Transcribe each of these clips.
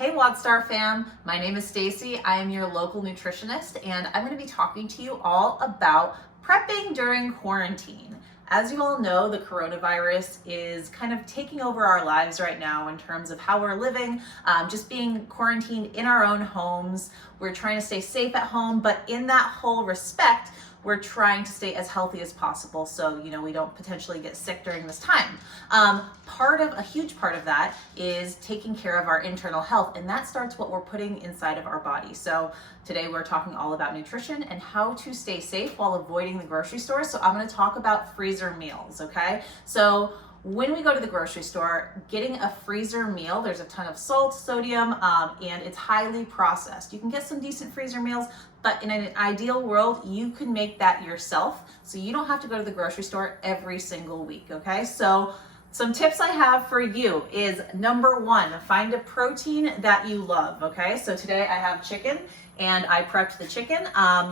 Hey Wodstar fam, my name is Stacey. I am your local nutritionist and I'm going to be talking to you all about prepping during quarantine. As you all know, the coronavirus is kind of taking over our lives right now in terms of how we're living, just being quarantined in our own homes. We're trying to stay safe at home, but in that whole respect, we're trying to stay as healthy as possible so we don't potentially get sick during this time. A huge part of that is taking care of our internal health, and that starts what we're putting inside of our body. So today we're talking all about nutrition and how to stay safe while avoiding the grocery store. So I'm going to talk about freezer meals, okay? So when we go to the grocery store, getting a freezer meal, there's a ton of salt, sodium, and it's highly processed. You can get some decent freezer meals, but in an ideal world, you can make that yourself. So you don't have to go to the grocery store every single week, okay? So some tips I have for you is number one, find a protein that you love, okay? So today I have chicken and I prepped the chicken.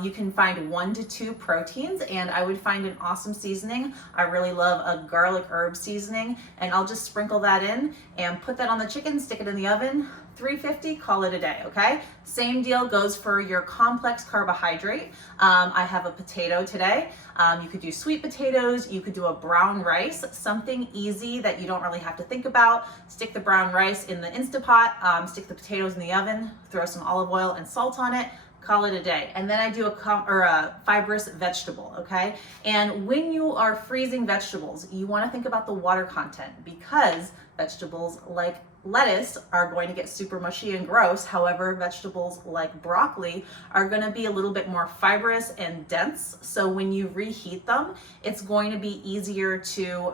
You can find 1 to 2 proteins and I would find an awesome seasoning. I really love a garlic herb seasoning and I'll just sprinkle that in and put that on the chicken, stick it in the oven, 350, call it a day, okay? Same deal goes for your complex carbohydrate. I have a potato today. You could do sweet potatoes, you could do a brown rice, something easy that you don't really have to think about. Stick the brown rice in the Instapot, stick the potatoes in the oven, throw some olive oil and salt on it, call it a day. And then I do a fibrous vegetable, okay? And when you are freezing vegetables, you wanna think about the water content because vegetables like lettuce are going to get super mushy and gross. However, vegetables like broccoli are going to be a little bit more fibrous and dense. So when you reheat them, it's going to be easier to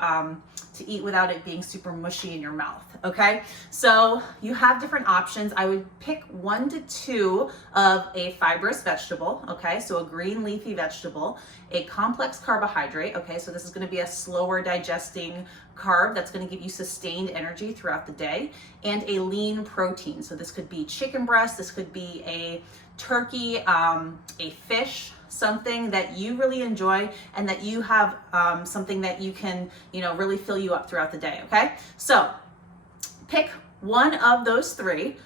eat without it being super mushy in your mouth. Okay, so you have different options. I would pick 1 to 2 of a fibrous vegetable. Okay, so a green leafy vegetable, a complex carbohydrate. Okay, so this is going to be a slower digesting carb that's going to give you sustained energy throughout the day, and a lean protein. So this could be chicken breast, this could be a turkey, a fish, something that you really enjoy and that you have something that you can, really fill you up throughout the day, okay? So pick one of those 3,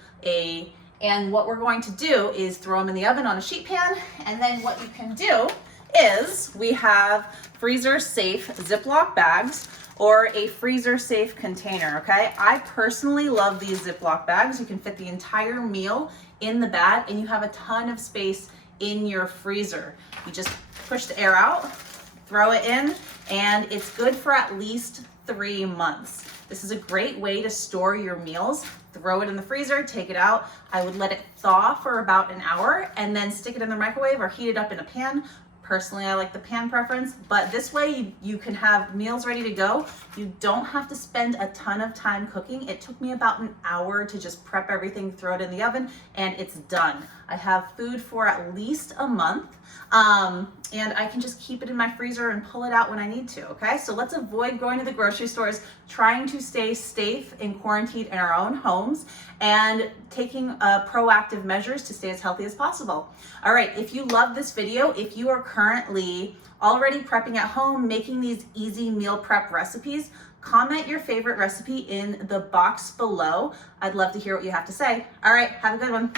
and what we're going to do is throw them in the oven on a sheet pan, and then what you can do is we have freezer safe Ziploc bags or a freezer safe container, okay? I personally love these Ziploc bags. You can fit the entire meal in the bag and you have a ton of space in your freezer. You just push the air out, throw it in, and it's good for at least 3 months. This is a great way to store your meals. Throw it in the freezer, take it out. I would let it thaw for about an hour and then stick it in the microwave or heat it up in a pan. Personally, I like the pan preference, but this way you can have meals ready to go. You don't have to spend a ton of time cooking. It took me about an hour to just prep everything, throw it in the oven, and it's done. I have food for at least a month, and I can just keep it in my freezer and pull it out when I need to, okay? So let's avoid going to the grocery stores, trying to stay safe and quarantined in our own homes, and taking proactive measures to stay as healthy as possible. All right, if you love this video, if you are currently already prepping at home, making these easy meal prep recipes, comment your favorite recipe in the box below. I'd love to hear what you have to say. All right, have a good one.